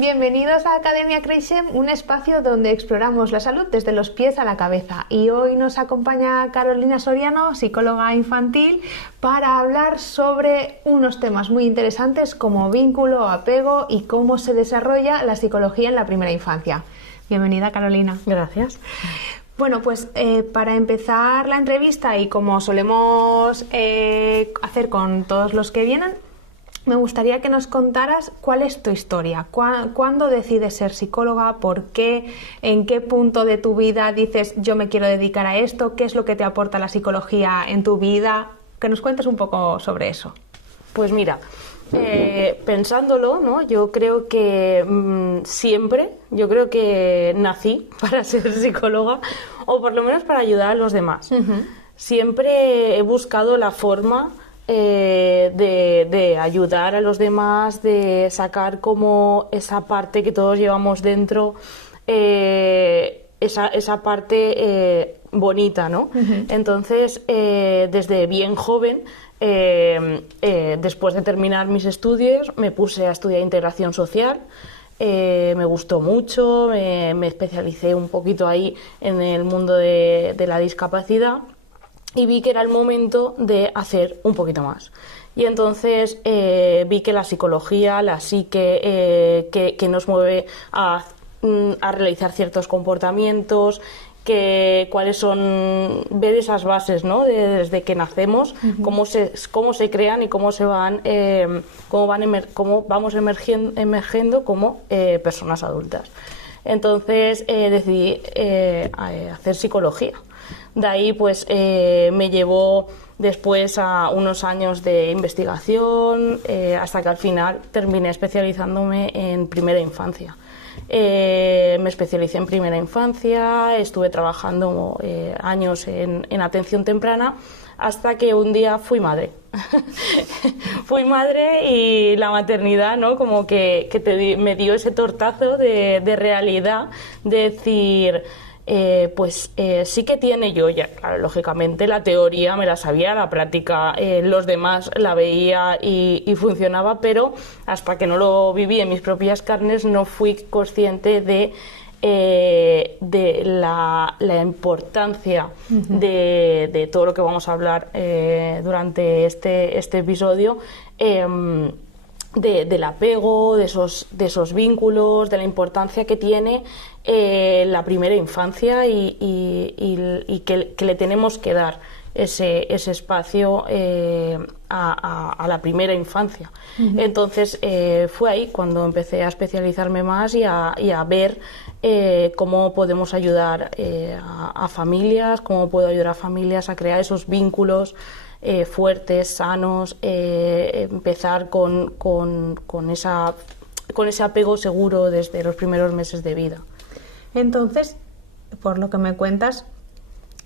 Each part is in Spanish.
Bienvenidos a Academia Kreishem, un espacio donde exploramos la salud desde los pies a la cabeza. Y hoy nos acompaña Carolina Soriano, psicóloga infantil, para hablar sobre unos temas muy interesantes como vínculo, apego y cómo se desarrolla la psicología en la primera infancia. Bienvenida, Carolina. Gracias. Bueno, pues para empezar la entrevista y como solemos hacer con todos los que vienen, me gustaría que nos contaras cuál es tu historia, cuándo decides ser psicóloga, por qué, en qué punto de tu vida dices yo me quiero dedicar a esto, qué es lo que te aporta la psicología en tu vida, que nos cuentes un poco sobre eso. Pues mira, pensándolo, ¿no? Yo creo que yo creo que nací para ser psicóloga o por lo menos para ayudar a los demás. Uh-huh. Siempre he buscado la forma de ayudar a los demás, de sacar como esa parte que todos llevamos dentro, esa parte bonita, ¿no? Uh-huh. Entonces, desde bien joven, después de terminar mis estudios, me puse a estudiar integración social. Me gustó mucho, me especialicé un poquito ahí en el mundo de la discapacidad. Y vi que era el momento de hacer un poquito más. Y entonces vi que la psicología, la psique, que nos mueve a realizar ciertos comportamientos, cuáles son, ver esas bases, ¿no? Desde que nacemos, uh-huh. cómo se crean y cómo vamos emergiendo como personas adultas. Entonces decidí hacer psicología. De ahí pues me llevó después a unos años de investigación hasta que al final terminé especializándome en primera infancia. Me especialicé en primera infancia, estuve trabajando años en atención temprana hasta que un día fui madre. Fui madre y la maternidad, ¿no? Como que me dio ese tortazo de realidad, de decir... sí que tiene yo ya, claro, lógicamente la teoría me la sabía, la práctica los demás la veía y funcionaba, pero hasta que no lo viví en mis propias carnes no fui consciente de la importancia uh-huh. de todo lo que vamos a hablar durante este episodio. Del apego, de esos vínculos, de la importancia que tiene la primera infancia y que le tenemos que dar ese espacio a la primera infancia. Uh-huh. Entonces fue ahí cuando empecé a especializarme más y a ver cómo podemos ayudar a familias, cómo puedo ayudar a familias a crear esos vínculos fuertes, sanos, empezar con ese apego seguro desde los primeros meses de vida. Entonces, por lo que me cuentas,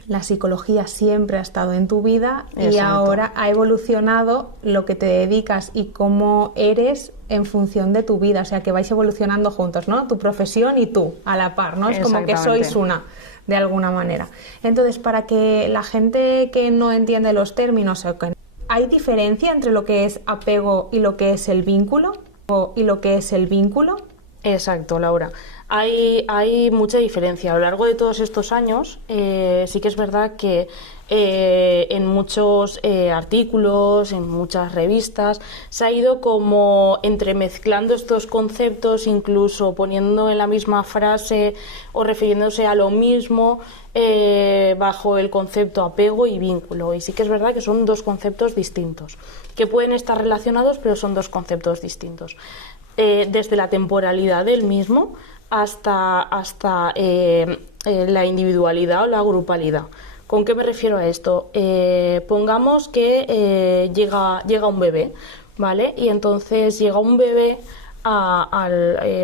la psicología siempre ha estado en tu vida. Exacto. Y ahora ha evolucionado lo que te dedicas y cómo eres en función de tu vida, o sea que vais evolucionando juntos, ¿no? Tu profesión y tú, a la par, ¿no? Es como que sois una, de alguna manera. Entonces, para que la gente que no entiende los términos, ¿hay diferencia entre lo que es apego y lo que es el vínculo? Exacto, Laura. Hay mucha diferencia. A lo largo de todos estos años, sí que es verdad que en muchos artículos, en muchas revistas, se ha ido como entremezclando estos conceptos, incluso poniendo en la misma frase o refiriéndose a lo mismo bajo el concepto apego y vínculo. Y sí que es verdad que son dos conceptos distintos, que pueden estar relacionados, pero son dos conceptos distintos. Desde la temporalidad del mismo hasta la individualidad o la grupalidad. ¿Con qué me refiero a esto? Pongamos que llega un bebé, ¿vale? Y entonces llega un bebé a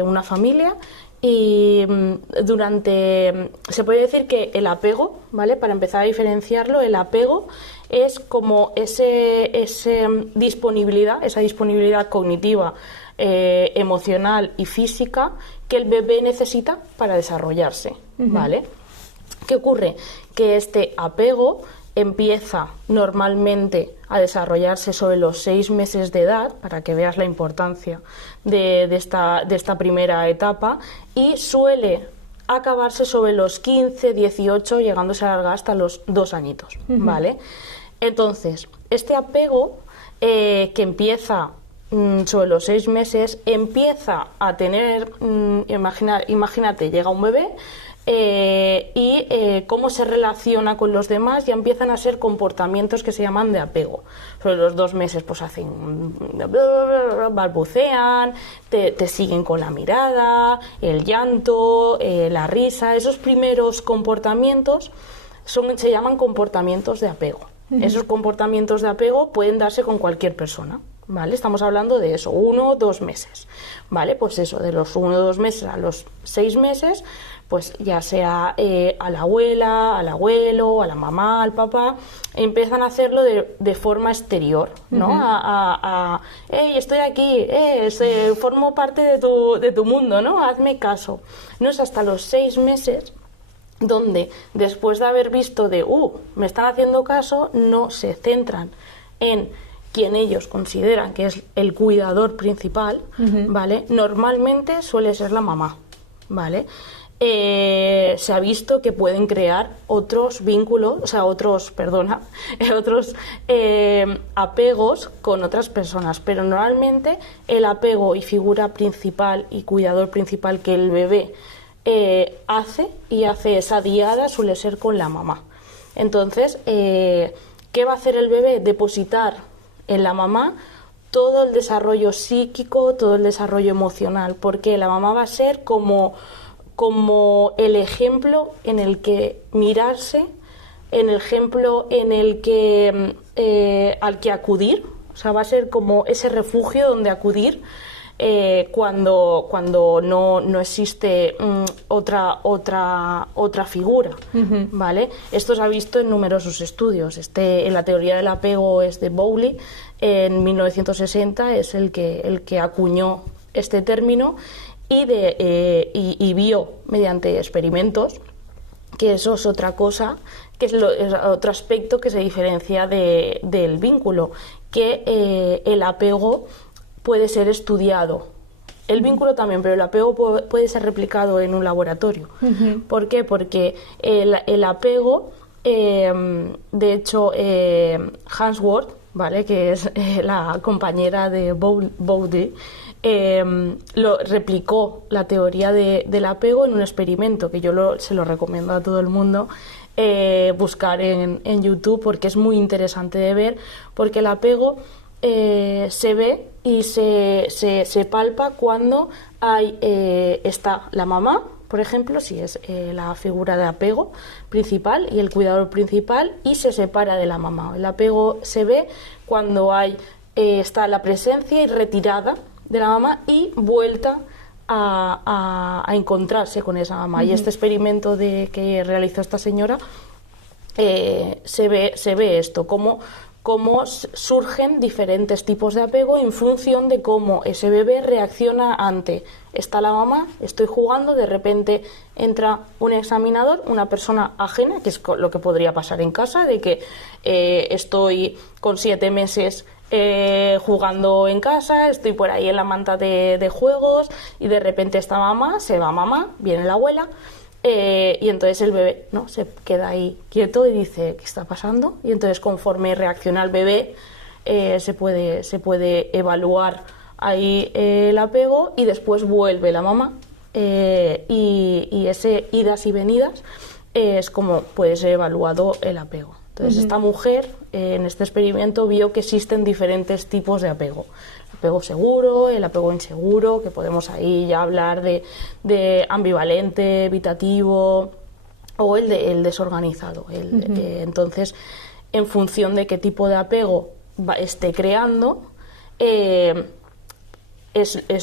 una familia y se puede decir que el apego, ¿vale? Para empezar a diferenciarlo, el apego es como esa disponibilidad cognitiva, emocional y física que el bebé necesita para desarrollarse, ¿vale? ¿Qué ocurre? Que este apego empieza normalmente a desarrollarse sobre los 6 meses de edad, para que veas la importancia de esta primera etapa, y suele acabarse sobre los 15, 18, llegándose a alargar hasta los 2 añitos, ¿vale? Entonces, este apego que empieza sobre los 6 meses, empieza a tener, imagínate, llega un bebé y cómo se relaciona con los demás, ya empiezan a ser comportamientos que se llaman de apego. Sobre los 2 meses pues hacen balbucean, te siguen con la mirada, el llanto, la risa. Esos primeros comportamientos se llaman comportamientos de apego. Esos comportamientos de apego pueden darse con cualquier persona, ¿vale? Estamos hablando de eso, 1 o 2 meses, ¿vale? Pues eso, de los 1 o 2 meses a los 6 meses, pues ya sea a la abuela, al abuelo, a la mamá, al papá, empiezan a hacerlo de forma exterior, ¿no? Hey, estoy aquí, formo parte de tu mundo, ¿no? Hazme caso. No es hasta los 6 meses donde, después de haber visto me están haciendo caso, no se centran en quien ellos consideran que es el cuidador principal, ¿vale? Normalmente suele ser la mamá, ¿vale? Se ha visto que pueden crear otros vínculos, o sea, otros apegos con otras personas, pero normalmente el apego y figura principal y cuidador principal que el bebé hace esa diada suele ser con la mamá. Entonces, ¿qué va a hacer el bebé? Depositar en la mamá todo el desarrollo psíquico, todo el desarrollo emocional, porque la mamá va a ser como el ejemplo en el que mirarse, en el ejemplo en el que al que acudir, o sea, va a ser como ese refugio donde acudir cuando no existe otra figura, ¿vale? Esto se ha visto en numerosos estudios. En la teoría del apego es de Bowley, en 1960 es el que acuñó este término y vio mediante experimentos que eso es otra cosa, que es otro aspecto que se diferencia del vínculo, que el apego puede ser estudiado. El vínculo también, pero el apego puede ser replicado en un laboratorio. ¿Por qué? Porque el apego, de hecho, Hansworth, ¿vale?, que es la compañera de Bowlby, lo replicó la teoría del apego en un experimento que yo se lo recomiendo a todo el mundo buscar en YouTube, porque es muy interesante de ver, porque el apego se ve y se palpa cuando está la mamá, por ejemplo, si es la figura de apego principal y el cuidador principal, y se separa de la mamá. El apego se ve cuando está la presencia y retirada de la mamá y vuelta a encontrarse con esa mamá. Y este experimento que realizó esta señora se ve esto, cómo surgen diferentes tipos de apego en función de cómo ese bebé reacciona ante está la mamá, estoy jugando, de repente entra un examinador, una persona ajena, que es lo que podría pasar en casa, de que estoy con 7 meses jugando en casa, estoy por ahí en la manta de juegos y de repente está mamá, se va mamá, viene la abuela. Y entonces el bebé se queda ahí quieto y dice ¿qué está pasando? Y entonces conforme reacciona el bebé se puede evaluar ahí el apego, y después vuelve la mamá y ese idas y venidas es como puede ser evaluado el apego. Entonces esta mujer en este experimento vio que existen diferentes tipos de apego. Apego seguro, el apego inseguro, que podemos ahí ya hablar de ambivalente, evitativo, o el desorganizado. Entonces, en función de qué tipo de apego esté creando, es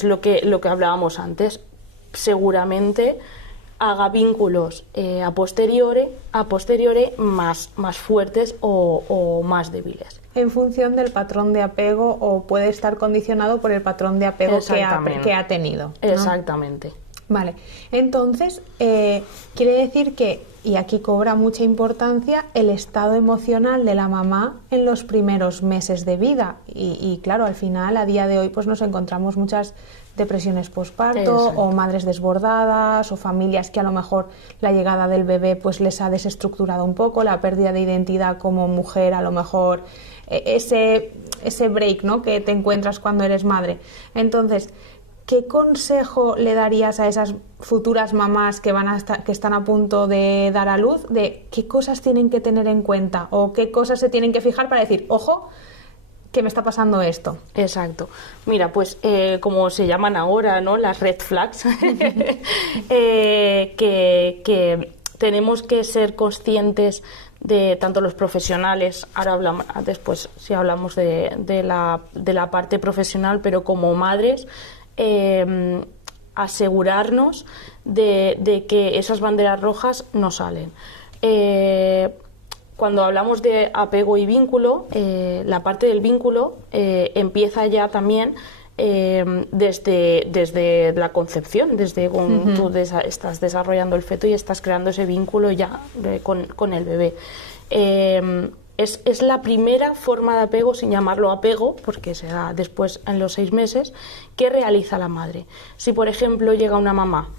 lo que hablábamos antes. Seguramente haga vínculos a posteriori más fuertes o más débiles. En función del patrón de apego, o puede estar condicionado por el patrón de apego que ha tenido, ¿no? Exactamente. Vale, entonces quiere decir que, y aquí cobra mucha importancia, el estado emocional de la mamá en los primeros meses de vida. Y claro, al final, a día de hoy, pues nos encontramos muchas depresiones posparto o madres desbordadas o familias que a lo mejor la llegada del bebé pues les ha desestructurado un poco, la pérdida de identidad como mujer, a lo mejor ese break, ¿no?, que te encuentras cuando eres madre. Entonces, ¿qué consejo le darías a esas futuras mamás que que están a punto de dar a luz, de qué cosas tienen que tener en cuenta o qué cosas se tienen que fijar para decir, ojo, que me está pasando esto? Exacto. Mira, pues como se llaman ahora, ¿no?, las red flags, que tenemos que ser conscientes de tanto los profesionales, ahora hablamos, después si hablamos de la parte profesional, pero como madres, asegurarnos de que esas banderas rojas no salen. Cuando hablamos de apego y vínculo, la parte del vínculo empieza ya también desde la concepción, desde cuando tú estás desarrollando el feto y estás creando ese vínculo ya con el bebé. Es la primera forma de apego, sin llamarlo apego, porque se da después en los 6 meses, que realiza la madre. Si, por ejemplo, llega una mamá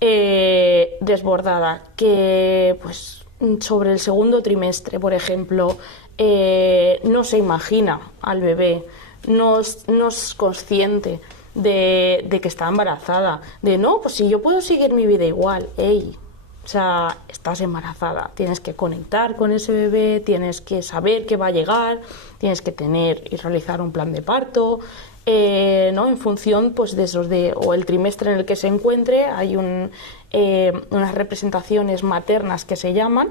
desbordada, que pues sobre el segundo trimestre, por ejemplo, no se imagina al bebé, no es consciente de que está embarazada, de no, pues si yo puedo seguir mi vida igual, ¡ey! O sea, estás embarazada, tienes que conectar con ese bebé, tienes que saber que va a llegar, tienes que tener y realizar un plan de parto, ¿no?, en función pues de esos o el trimestre en el que se encuentre. Hay unas representaciones maternas que se llaman,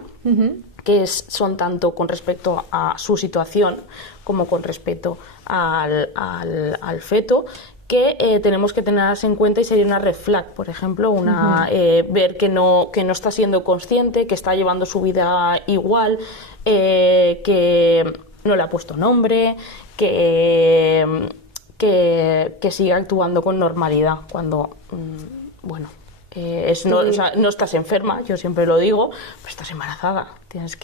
que son tanto con respecto a su situación como con respecto al feto, que tenemos que tenerlas en cuenta, y sería una red flag, por ejemplo, ver que no está siendo consciente, que está llevando su vida igual, que no le ha puesto nombre, que sigue actuando con normalidad cuando, o sea, no estás enferma, yo siempre lo digo, pero estás embarazada, tienes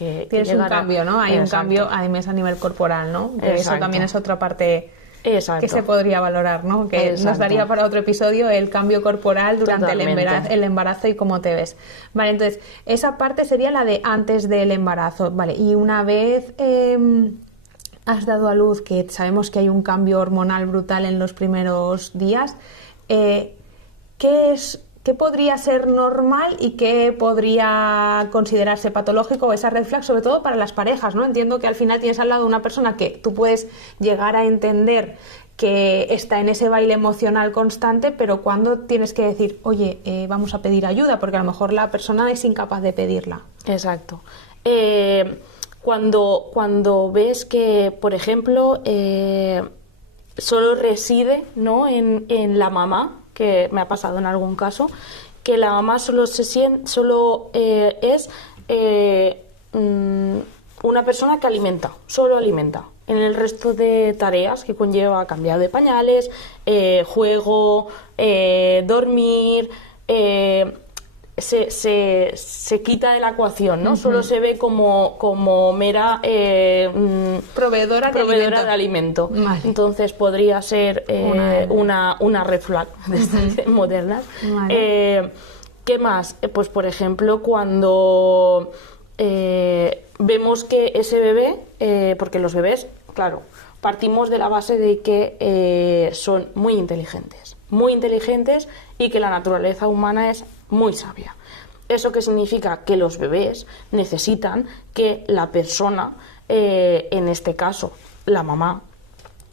un cambio, ¿no? Hay un cambio además a nivel corporal, ¿no? Que eso también es otra parte que se podría valorar, ¿no? Que nos daría para otro episodio el cambio corporal durante el embarazo y cómo te ves. Vale, entonces, esa parte sería la de antes del embarazo, ¿vale? Y una vez has dado a luz, que sabemos que hay un cambio hormonal brutal en los primeros días, ¿qué podría ser normal y qué podría considerarse patológico, o esa red flag, sobre todo para las parejas, ¿no? Entiendo que al final tienes al lado una persona que tú puedes llegar a entender que está en ese baile emocional constante, pero cuando tienes que decir, oye, vamos a pedir ayuda, porque a lo mejor la persona es incapaz de pedirla. Exacto. Cuando ves que, por ejemplo, solo reside, ¿no?, en la mamá, que me ha pasado en algún caso, que la mamá solo es una persona que solo alimenta. En el resto de tareas que conlleva cambiar de pañales, juego, dormir, se quita de la ecuación, ¿no? Solo se ve como mera proveedora de alimento. Vale. Entonces podría ser una red flag de estas modernas. Vale. ¿Qué más? Pues por ejemplo, cuando vemos que ese bebé, porque los bebés, claro, partimos de la base de que son muy inteligentes y que la naturaleza humana es muy sabia. ¿Eso qué significa? Que los bebés necesitan que la persona, en este caso la mamá,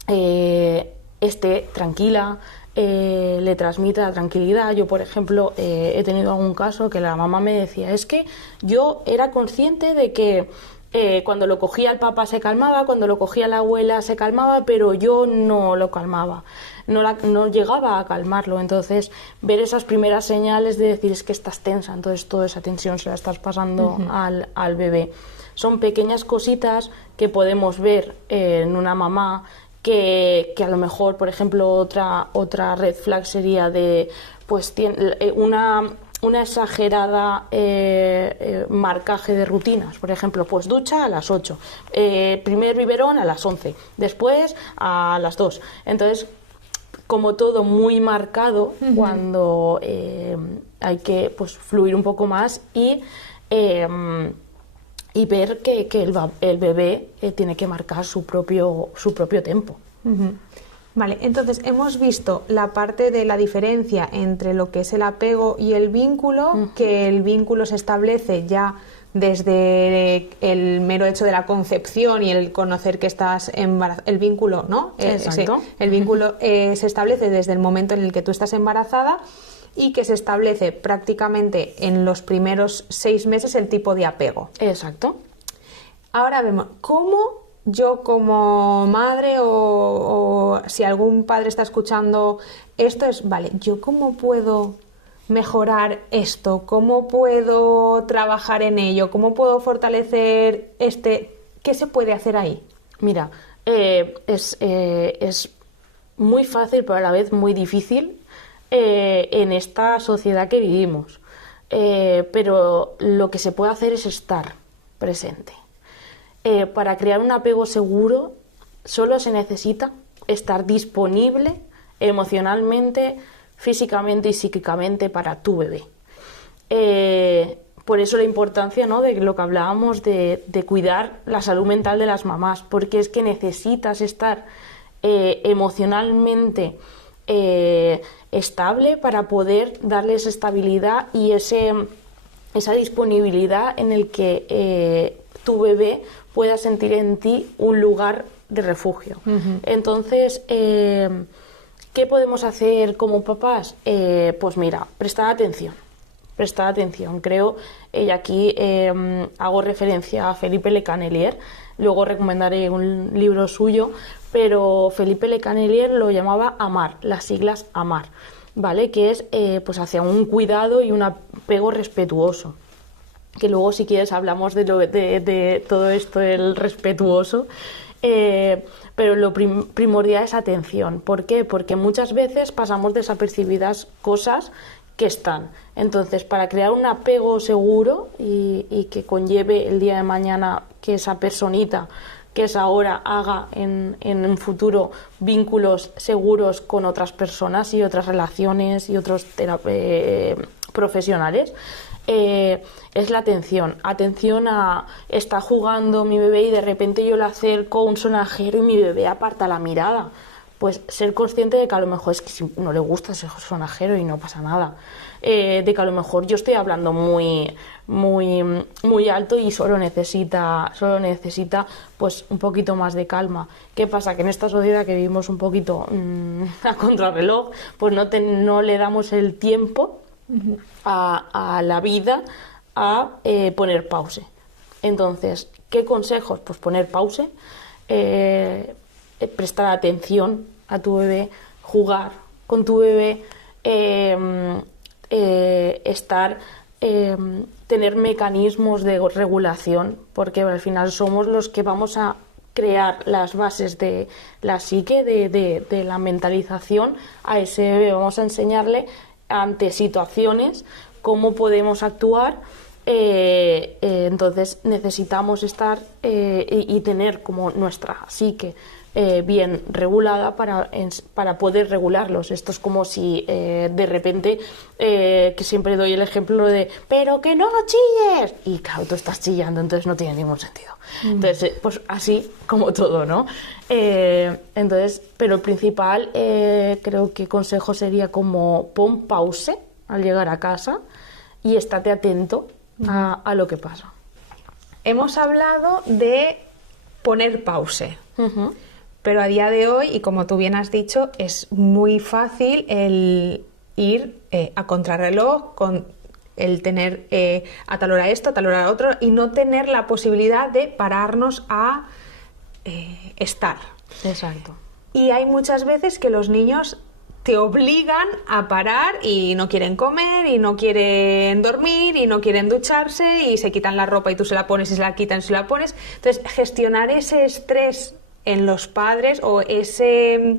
esté tranquila, le transmita tranquilidad. Yo, por ejemplo, he tenido algún caso que la mamá me decía, es que yo era consciente de que cuando lo cogía el papá se calmaba, cuando lo cogía la abuela se calmaba, pero yo no lo calmaba, no llegaba a calmarlo. Entonces, ver esas primeras señales de decir, es que estás tensa, entonces toda esa tensión se la estás pasando al bebé. Son pequeñas cositas que podemos ver en una mamá, que a lo mejor, por ejemplo, otra red flag sería pues tiene una exagerada marcaje de rutinas. Por ejemplo, pues ducha a las 8, primer biberón a las 11, después a las 2. Entonces, como todo muy marcado, cuando hay que pues fluir un poco más y ver que el bebé tiene que marcar su propio tempo. Vale, entonces hemos visto la parte de la diferencia entre lo que es el apego y el vínculo, que el vínculo se establece ya desde el mero hecho de la concepción y el conocer que estás embarazada. El vínculo, ¿no? Exacto. Sí, el vínculo se establece desde el momento en el que tú estás embarazada y que se establece prácticamente en los primeros 6 meses el tipo de apego. Exacto. Ahora vemos cómo yo como madre o si algún padre está escuchando esto vale, ¿yo cómo puedo mejorar esto? ¿Cómo puedo trabajar en ello? ¿Cómo puedo fortalecer ¿Qué se puede hacer ahí? Mira, es muy fácil pero a la vez muy difícil en esta sociedad que vivimos. Pero lo que se puede hacer es estar presente. Para crear un apego seguro solo se necesita estar disponible emocionalmente, físicamente y psíquicamente para tu bebé. Por eso la importancia, ¿no?, de lo que hablábamos de cuidar la salud mental de las mamás, porque es que necesitas estar emocionalmente estable para poder darles estabilidad y esa disponibilidad en el que tu bebé pueda sentir en ti un lugar de refugio. Entonces, ¿qué podemos hacer como papás? Pues mira, prestar atención. Creo, y aquí hago referencia a Felipe Le Cannelier, luego recomendaré un libro suyo, pero Felipe Le Cannelier lo llamaba AMAR, las siglas AMAR, ¿vale? Que es pues hacia un cuidado y un apego respetuoso. Que luego, si quieres, hablamos de todo esto, el respetuoso, pero lo primordial es atención. ¿Por qué? Porque muchas veces pasamos desapercibidas cosas que están. Entonces, para crear un apego seguro y que conlleve el día de mañana que esa personita que es ahora haga en un futuro vínculos seguros con otras personas y otras relaciones y otros profesionales, es la atención a está jugando mi bebé y de repente yo le acerco un sonajero y mi bebé aparta la mirada. Pues ser consciente de que a lo mejor es que si no le gusta ese sonajero y no pasa nada, de que a lo mejor yo estoy hablando muy alto y solo necesita pues un poquito más de calma. ¿Qué pasa? Que en esta sociedad que vivimos un poquito a contrarreloj, pues no le damos el tiempo a la vida a poner pause. Entonces, ¿qué consejos? Pues poner pause, prestar atención a tu bebé, jugar con tu bebé, tener mecanismos de regulación, porque al final somos los que vamos a crear las bases de la psique, de la mentalización a ese bebé. Vamos a enseñarle ante situaciones cómo podemos actuar. Entonces necesitamos estar y tener como nuestra psique bien regulada para poder regularlos. Esto es como si de repente, que siempre doy el ejemplo de pero que no chilles, y claro, tú estás chillando, entonces no tiene ningún sentido. Entonces, pues así como todo, ¿no? Entonces, pero el principal creo que consejo sería como pon pause al llegar a casa y estate atento a lo que pasa. Hemos hablado de poner pause, pero a día de hoy, y como tú bien has dicho, es muy fácil el ir a contrarreloj con el tener a tal hora esto, a tal hora otro, y no tener la posibilidad de pararnos a estar. Exacto. Y hay muchas veces que los niños te obligan a parar y no quieren comer y no quieren dormir y no quieren ducharse y se quitan la ropa y tú se la pones y se la quitan y se la pones. Entonces, gestionar ese estrés en los padres o ese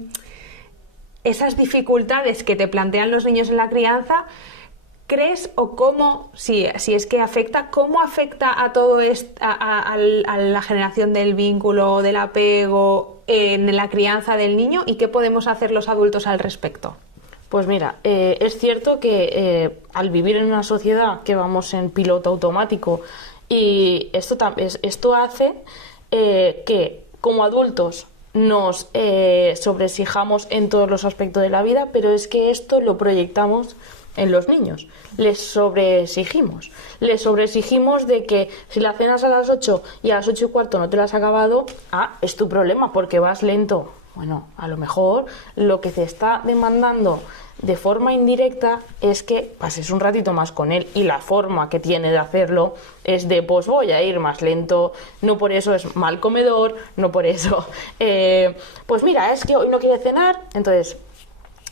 esas dificultades que te plantean los niños en la crianza, ¿crees o cómo, si es que afecta, cómo afecta a todo esto, a la generación del vínculo, del apego en la crianza del niño, y qué podemos hacer los adultos al respecto? Pues mira, es cierto que al vivir en una sociedad que vamos en piloto automático, y esto hace que como adultos nos sobreexijamos en todos los aspectos de la vida, pero es que esto lo proyectamos en los niños. Les sobreexigimos de que si la cenas a las 8 y a las 8:15 no te la has acabado, es tu problema porque vas lento. Bueno, a lo mejor lo que te está demandando de forma indirecta es que pases un ratito más con él, y la forma que tiene de hacerlo es de, pues voy a ir más lento, no por eso es mal comedor, no por eso, pues mira, es que hoy no quiere cenar. Entonces,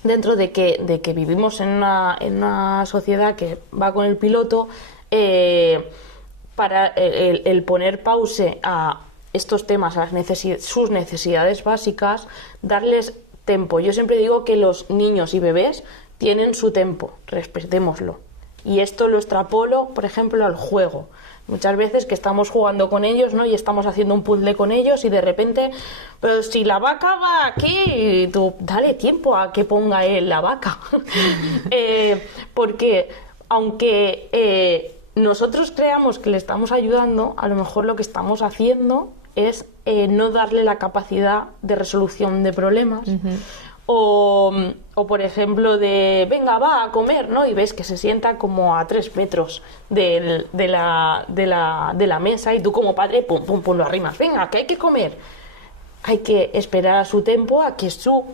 dentro de que vivimos en una sociedad que va con el piloto, para el poner pause a estos temas, a sus necesidades básicas, darles tempo. Yo siempre digo que los niños y bebés tienen su tempo, respetémoslo. Y esto lo extrapolo, por ejemplo, al juego. Muchas veces que estamos jugando con ellos, ¿no? Y estamos haciendo un puzzle con ellos, y de repente, pero si la vaca va aquí, tú dale tiempo a que ponga él la vaca. Porque aunque nosotros creamos que le estamos ayudando, a lo mejor lo que estamos haciendo es no darle la capacidad de resolución de problemas. O por ejemplo, venga, va a comer, ¿no? Y ves que se sienta como a 3 metros de la mesa, y tú como padre, pum, pum, pum, lo arrimas. Venga, que hay que comer. Hay que esperar a su tiempo, a que su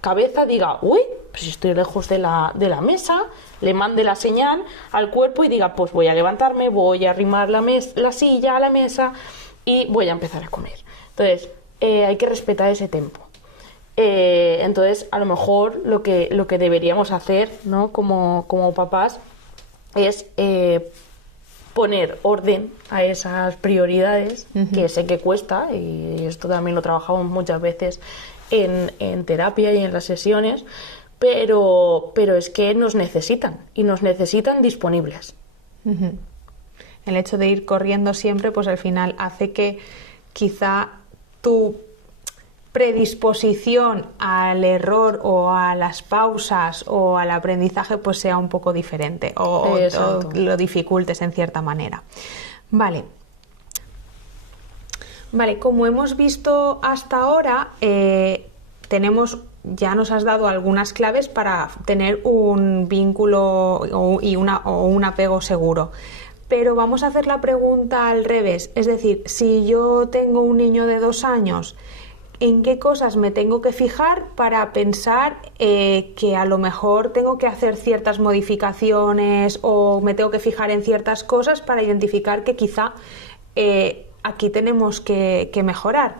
cabeza diga, uy, pues estoy lejos de la mesa, le mande la señal al cuerpo y diga, pues voy a levantarme, voy a arrimar la silla a la mesa y voy a empezar a comer. Entonces, hay que respetar ese tiempo. Entonces, a lo mejor lo que deberíamos hacer, ¿no? como papás, es poner orden a esas prioridades, que sé que cuesta, y esto también lo trabajamos muchas veces en terapia y en las sesiones, pero es que nos necesitan, y nos necesitan disponibles. El hecho de ir corriendo siempre, pues al final hace que quizá tu predisposición al error o a las pausas o al aprendizaje pues sea un poco diferente, o lo dificultes en cierta manera. Vale, como hemos visto hasta ahora, ya nos has dado algunas claves para tener un vínculo o un apego seguro. Pero vamos a hacer la pregunta al revés. Es decir, si yo tengo un niño de 2 años, ¿en qué cosas me tengo que fijar para pensar que a lo mejor tengo que hacer ciertas modificaciones, o me tengo que fijar en ciertas cosas para identificar que quizá aquí tenemos que mejorar?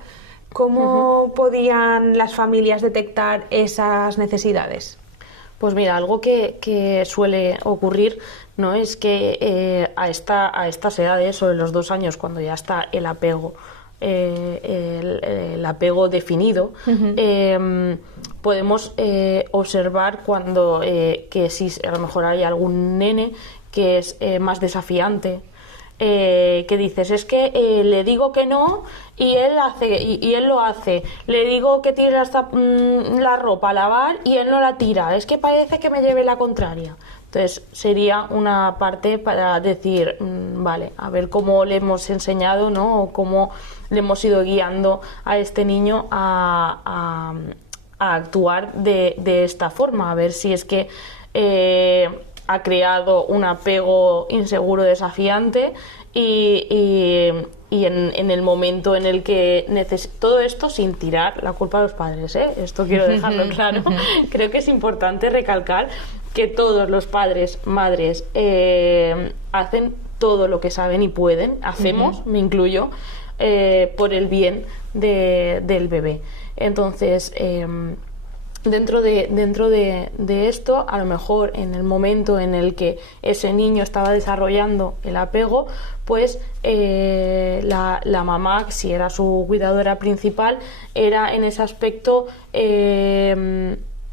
¿Cómo podían las familias detectar esas necesidades? Pues mira, algo que suele ocurrir, ¿no? Es que a estas edades, sobre los 2 años, cuando ya está el apego, el apego definido, podemos observar cuando que si a lo mejor hay algún nene que es más desafiante, que dices, es que le digo que no y él lo hace, le digo que tire la ropa a lavar y él no la tira, es que parece que me lleve la contraria. Entonces sería una parte para decir, vale, a ver cómo le hemos enseñado, ¿no? O cómo le hemos ido guiando a este niño a actuar de esta forma, a ver si es que ha creado un apego inseguro, desafiante, y en el momento en el que todo esto sin tirar la culpa a los padres, ¿eh? Esto quiero dejarlo claro. Creo que es importante recalcar que todos los padres, madres, hacen todo lo que saben y pueden, hacemos, me incluyo, por el bien del bebé. Entonces, dentro de esto, a lo mejor en el momento en el que ese niño estaba desarrollando el apego, pues la mamá, si era su cuidadora principal, era en ese aspecto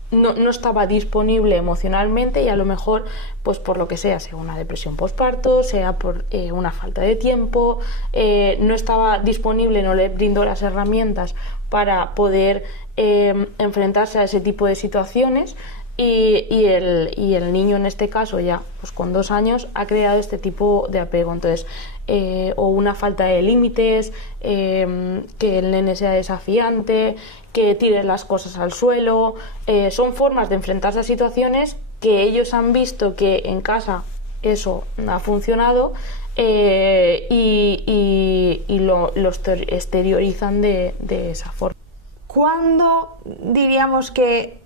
no estaba disponible emocionalmente y a lo mejor, pues por lo que sea una depresión postparto, sea por una falta de tiempo, no estaba disponible, no le brindó las herramientas para poder enfrentarse a ese tipo de situaciones y el niño en este caso ya pues con 2 años ha creado este tipo de apego. Entonces, o una falta de límites, que el nene sea desafiante, que tire las cosas al suelo, son formas de enfrentarse a situaciones que ellos han visto que en casa eso ha funcionado, y lo exteriorizan de esa forma. ¿Cuándo diríamos que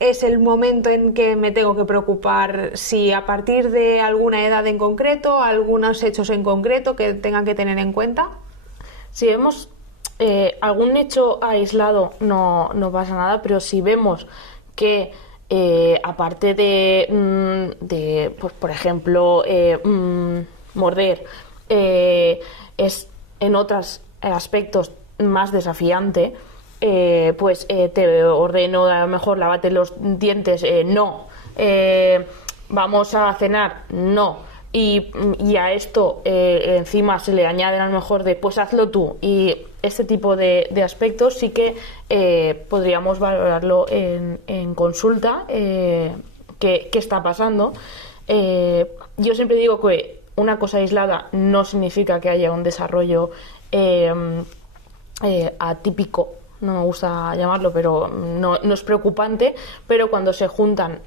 es el momento en que me tengo que preocupar? Si a partir de alguna edad en concreto, algunos hechos en concreto que tengan que tener en cuenta. Si vemos algún hecho aislado no pasa nada, pero si vemos que aparte de pues por ejemplo morder, es en otros aspectos más desafiante, pues te ordeno a lo mejor lávate los dientes, no, vamos a cenar, no, y a esto encima se le añaden a lo mejor de pues hazlo tú, y este tipo de aspectos sí que podríamos valorarlo en consulta, qué está pasando. Yo siempre digo que una cosa aislada no significa que haya un desarrollo atípico, no me gusta llamarlo, pero no es preocupante, pero cuando se juntan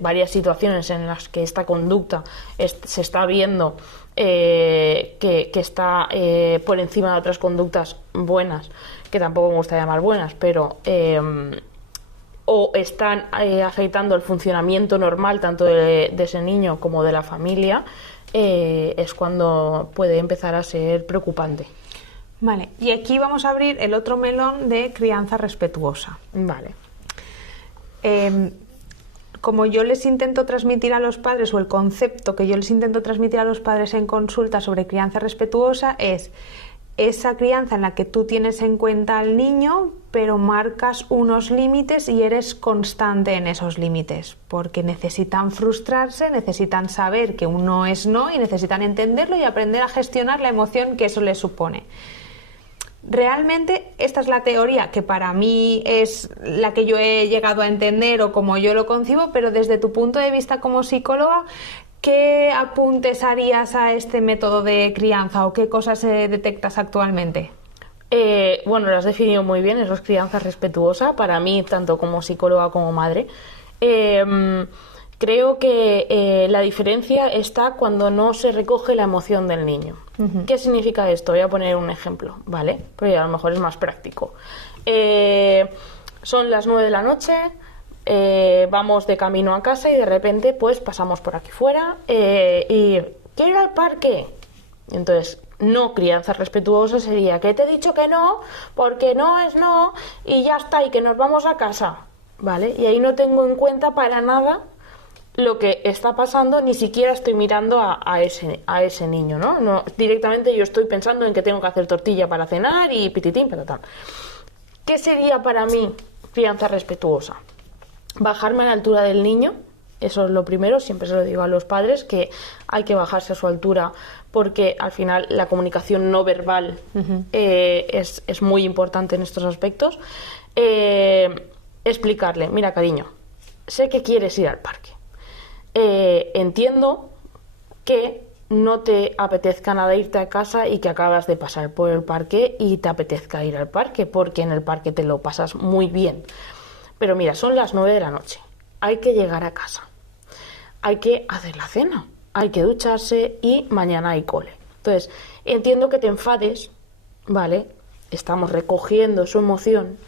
varias situaciones en las que esta conducta se está viendo que está por encima de otras conductas buenas, que tampoco me gusta llamar buenas, pero o están afectando el funcionamiento normal tanto de ese niño como de la familia, es cuando puede empezar a ser preocupante. Vale, y aquí vamos a abrir el otro melón de crianza respetuosa. Vale. Como yo les intento transmitir a los padres, o el concepto que yo les intento transmitir a los padres en consulta sobre crianza respetuosa es esa crianza en la que tú tienes en cuenta al niño, pero marcas unos límites y eres constante en esos límites, porque necesitan frustrarse, necesitan saber que un no es no y necesitan entenderlo y aprender a gestionar la emoción que eso les supone. Realmente esta es la teoría que para mí es la que yo he llegado a entender o como yo lo concibo, pero desde tu punto de vista como psicóloga, ¿qué apuntes harías a este método de crianza o qué cosas detectas actualmente? Bueno, lo has definido muy bien, eso es crianza respetuosa, para mí tanto como psicóloga como madre. Creo que la diferencia está cuando no se recoge la emoción del niño. Uh-huh. ¿Qué significa esto? Voy a poner un ejemplo, ¿vale? Porque a lo mejor es más práctico. Son las 9 de la noche, vamos de camino a casa y de repente pues pasamos por aquí fuera y ¿quiero ir al parque? Entonces, no, crianza respetuosa sería que te he dicho que no, porque no es no y ya está, y que nos vamos a casa, ¿vale? Y ahí no tengo en cuenta para nada lo que está pasando, ni siquiera estoy mirando a ese niño, ¿no? No, directamente yo estoy pensando en que tengo que hacer tortilla para cenar y pititín, patatán. ¿Qué sería para mí crianza respetuosa? Bajarme a la altura del niño, eso es lo primero, siempre se lo digo a los padres, que hay que bajarse a su altura, porque al final la comunicación no verbal uh-huh. Es muy importante en estos aspectos. Explicarle, mira cariño, sé que quieres ir al parque. Entiendo que no te apetezca nada irte a casa y que acabas de pasar por el parque y te apetezca ir al parque, porque en el parque te lo pasas muy bien. Pero mira, son las 9 de la noche, hay que llegar a casa, hay que hacer la cena, hay que ducharse y mañana hay cole. Entonces, entiendo que te enfades, ¿vale? Estamos recogiendo su emoción.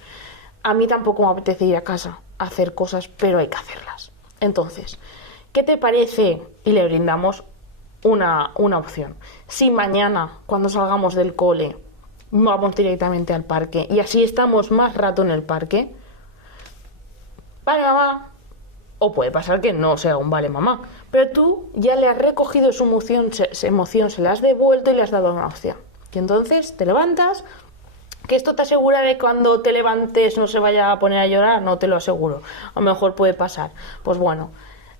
A mí tampoco me apetece ir a casa a hacer cosas, pero hay que hacerlas. Entonces, ¿qué te parece? Y le brindamos una opción. Si mañana, cuando salgamos del cole, vamos directamente al parque y así estamos más rato en el parque, vale mamá, o puede pasar que no sea un vale mamá, pero tú ya le has recogido su emoción, se la has devuelto y le has dado una opción. Y entonces te levantas, ¿Que esto te asegura de cuando te levantes no se vaya a poner a llorar? No te lo aseguro. A lo mejor puede pasar. Pues bueno,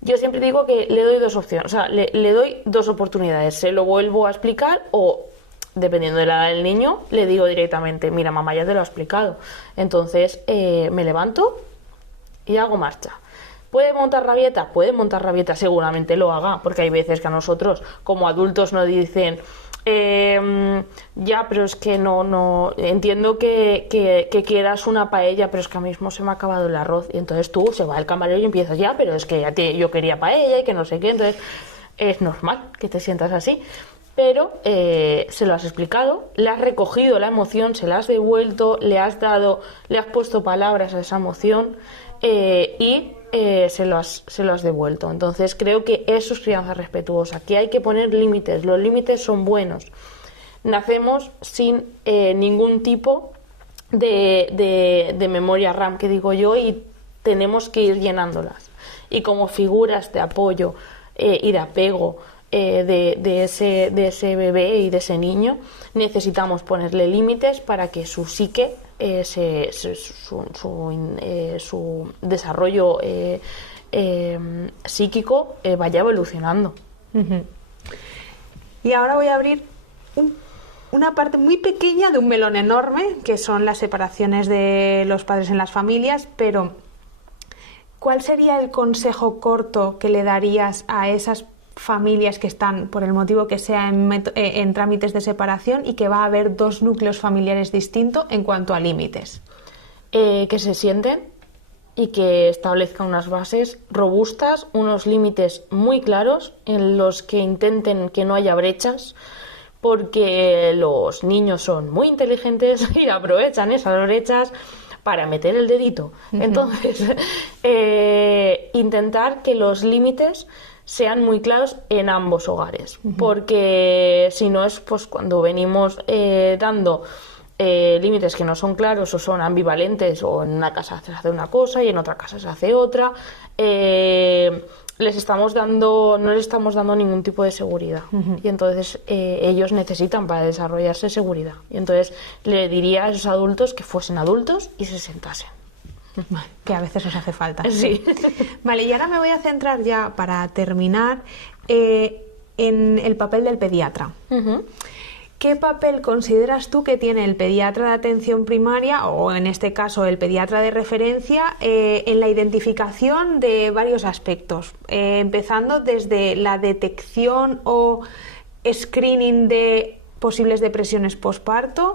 yo siempre digo que le doy dos opciones, o sea, le doy dos oportunidades. Se lo vuelvo a explicar o, dependiendo de la edad del niño, le digo directamente, mira, mamá ya te lo ha explicado. Entonces, me levanto y hago marcha. ¿Puede montar rabieta? Puede montar rabieta, seguramente lo haga, porque hay veces que a nosotros, como adultos, nos dicen... ya, pero es que no entiendo que quieras una paella, pero es que a mí mismo se me ha acabado el arroz, y entonces tú se va el camarero y empiezas, ya, pero es que yo quería paella y que no sé qué, entonces es normal que te sientas así, pero se lo has explicado, le has recogido la emoción, se la has devuelto, le has puesto palabras a esa emoción y se lo has devuelto. Entonces creo que eso es crianza respetuosa, que hay que poner límites. Los límites son buenos. Nacemos sin ningún tipo de memoria RAM, que digo yo, y tenemos que ir llenándolas. Y como figuras de apoyo y de apego de ese bebé y de ese niño, necesitamos ponerle límites para que su psique, su desarrollo psíquico vaya evolucionando. Uh-huh. Y ahora voy a abrir una parte muy pequeña de un melón enorme, que son las separaciones de los padres en las familias, pero ¿cuál sería el consejo corto que le darías a esas familias que están, por el motivo que sea, en trámites de separación y que va a haber dos núcleos familiares distintos en cuanto a límites? Que se sienten y que establezcan unas bases robustas, unos límites muy claros en los que intenten que no haya brechas, porque los niños son muy inteligentes y aprovechan esas brechas para meter el dedito. Uh-huh. Entonces, intentar que los límites sean muy claros en ambos hogares, uh-huh, porque si no es pues cuando venimos dando límites que no son claros o son ambivalentes, o en una casa se hace una cosa y en otra casa se hace otra, no les estamos dando ningún tipo de seguridad, uh-huh, y entonces ellos necesitan para desarrollarse seguridad, y entonces le diría a esos adultos que fuesen adultos y se sentasen. Que a veces os hace falta. Sí. Vale, y ahora me voy a centrar ya, para terminar, en el papel del pediatra. Uh-huh. ¿Qué papel consideras tú que tiene el pediatra de atención primaria, o en este caso el pediatra de referencia, en la identificación de varios aspectos? Empezando desde la detección o screening de posibles depresiones posparto,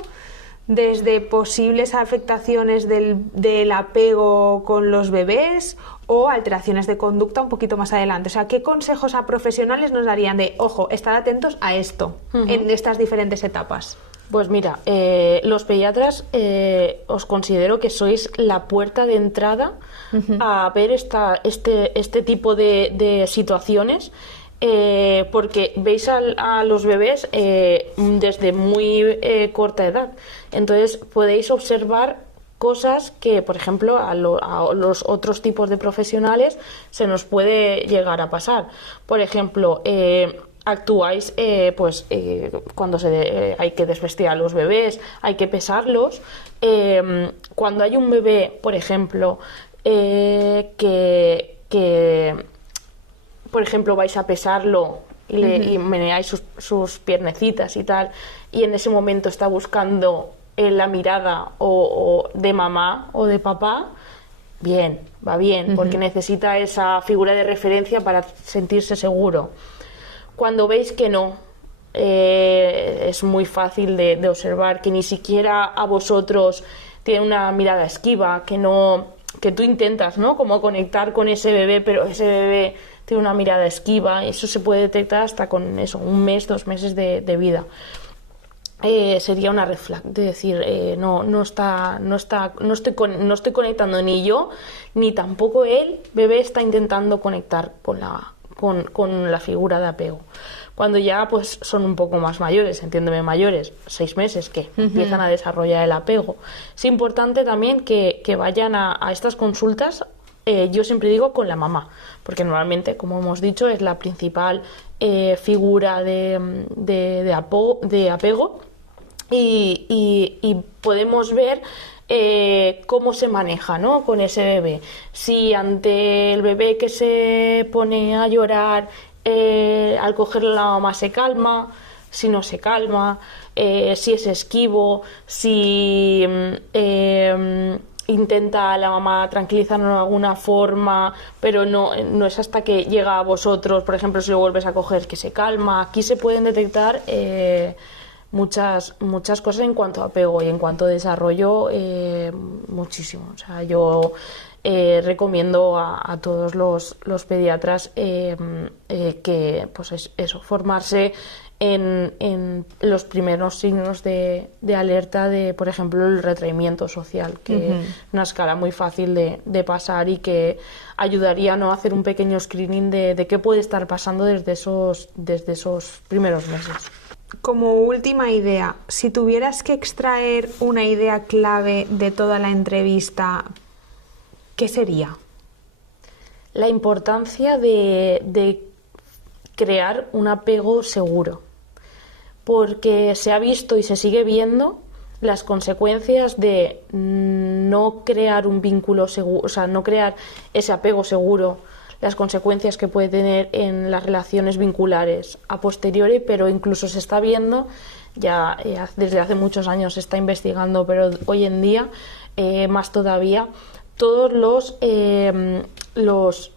desde posibles afectaciones del apego con los bebés o alteraciones de conducta un poquito más adelante. O sea, ¿qué consejos a profesionales nos darían de, ojo, estar atentos a esto, uh-huh, en estas diferentes etapas? Pues mira, los pediatras os considero que sois la puerta de entrada, uh-huh, a ver este tipo de situaciones, porque veis a los bebés desde muy corta edad. Entonces podéis observar cosas que, por ejemplo, a los otros tipos de profesionales se nos puede llegar a pasar. Por ejemplo, actuáis cuando hay que desvestir a los bebés, hay que pesarlos. Cuando hay un bebé, por ejemplo, por ejemplo, vais a pesarlo y meneáis sus piernecitas y tal, y en ese momento está buscando la mirada o de mamá o de papá, bien, va bien, porque necesita esa figura de referencia para sentirse seguro. Cuando veis que no, es muy fácil de observar que ni siquiera a vosotros tiene una mirada esquiva, que tú intentas, ¿no?, como conectar con ese bebé, pero ese bebé tiene una mirada esquiva. Eso se puede detectar hasta con eso, 1 mes, 2 meses de vida. Sería una red flag, de decir, no estoy conectando ni yo, ni tampoco el bebé está intentando conectar con la figura de apego. Cuando ya pues son un poco más mayores, entiéndeme mayores, 6 meses, que empiezan a desarrollar el apego. Es importante también que vayan a estas consultas, yo siempre digo con la mamá, porque normalmente, como hemos dicho, es la principal figura de apego. y podemos ver cómo se maneja, ¿no?, con ese bebé. Si ante el bebé que se pone a llorar, al cogerlo la mamá se calma, si no se calma, si es esquivo, si intenta la mamá tranquilizarlo de alguna forma, pero no es hasta que llega a vosotros, por ejemplo, si lo vuelves a coger, que se calma. Aquí se pueden detectar muchas cosas en cuanto a apego y en cuanto a desarrollo, muchísimo. O sea, yo recomiendo a todos los pediatras que, pues eso, formarse en los primeros signos de alerta de, por ejemplo, el retraimiento social, que es una escala muy fácil de pasar y que ayudaría, ¿no?, a hacer un pequeño screening de qué puede estar pasando desde esos primeros meses. Como última idea, si tuvieras que extraer una idea clave de toda la entrevista, ¿qué sería? La importancia de crear un apego seguro, porque se ha visto y se sigue viendo las consecuencias de no crear un vínculo seguro, o sea, no crear ese apego seguro, las consecuencias que puede tener en las relaciones vinculares a posteriori, pero incluso se está viendo, ya desde hace muchos años se está investigando, pero hoy en día más todavía, todos los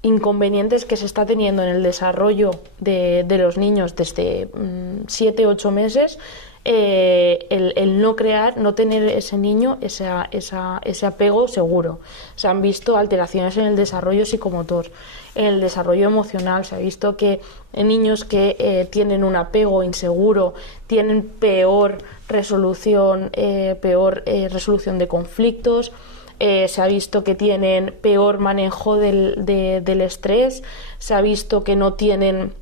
inconvenientes que se está teniendo en el desarrollo de los niños desde 7-8 meses, el no tener ese niño ese apego seguro. Se han visto alteraciones en el desarrollo psicomotor, en el desarrollo emocional. Se ha visto que niños que tienen un apego inseguro tienen peor resolución de conflictos. Se ha visto que tienen peor manejo del estrés, se ha visto que no tienen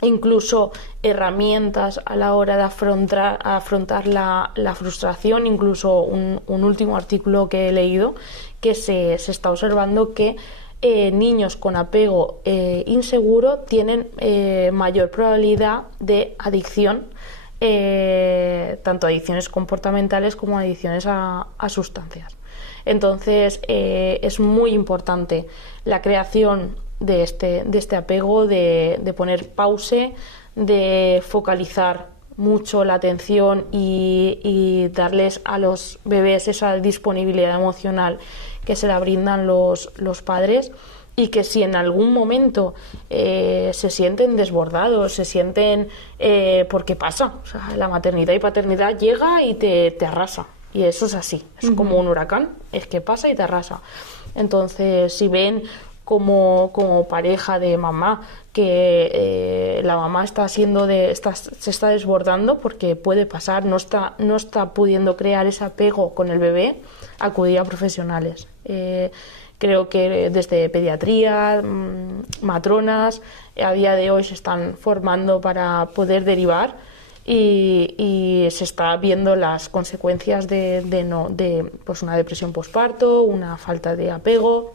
incluso herramientas a la hora de afrontar la frustración. Incluso un último artículo que he leído, que se está observando que niños con apego inseguro tienen mayor probabilidad de adicción, tanto adicciones comportamentales como adicciones a sustancias. Entonces es muy importante la creación de este apego, de poner pause, de focalizar mucho la atención y darles a los bebés esa disponibilidad emocional que se la brindan los padres, y que si en algún momento se sienten desbordados, se sienten porque pasa, o sea, la maternidad y paternidad llega y te arrasa. Y eso es así, es como un huracán, es que pasa y te arrasa. Entonces, si ven como pareja de mamá que la mamá se está desbordando, porque puede pasar, no está pudiendo crear ese apego con el bebé, acudir a profesionales. Creo que desde pediatría, matronas, a día de hoy se están formando para poder derivar. Y se está viendo las consecuencias de pues una depresión posparto, una falta de apego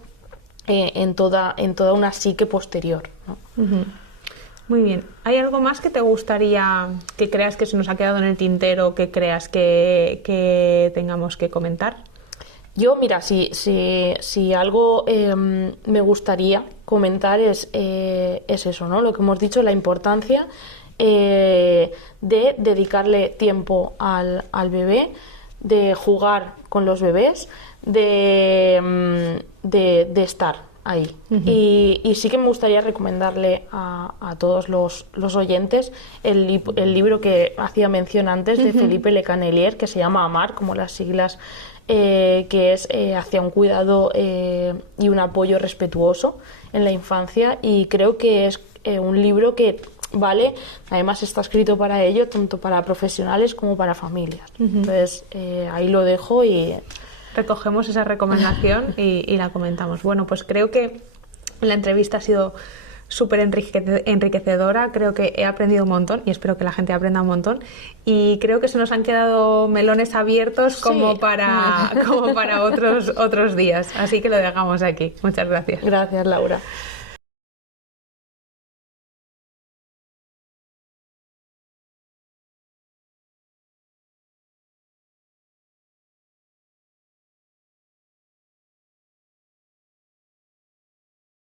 en toda una psique posterior, ¿no? Muy bien. ¿Hay algo más que te gustaría, que creas que se nos ha quedado en el tintero, que creas que tengamos que comentar? Yo, mira, si algo me gustaría comentar es eso, ¿no? Lo que hemos dicho, la importancia de dedicarle tiempo al bebé, de jugar con los bebés, de estar ahí. Y sí que me gustaría recomendarle a todos los oyentes el libro que hacía mención antes de Felipe Le Cannelier, que se llama Amar, como las siglas, que es hacia un cuidado y un apoyo respetuoso en la infancia, y creo que es un libro que vale, además está escrito para ello, tanto para profesionales como para familias. Entonces ahí lo dejo y recogemos esa recomendación y la comentamos. Bueno, pues creo que la entrevista ha sido súper enriquecedora. Creo que he aprendido un montón y espero que la gente aprenda un montón, y creo que se nos han quedado melones abiertos como para otros días, así que lo dejamos aquí. Muchas gracias. Gracias, Laura.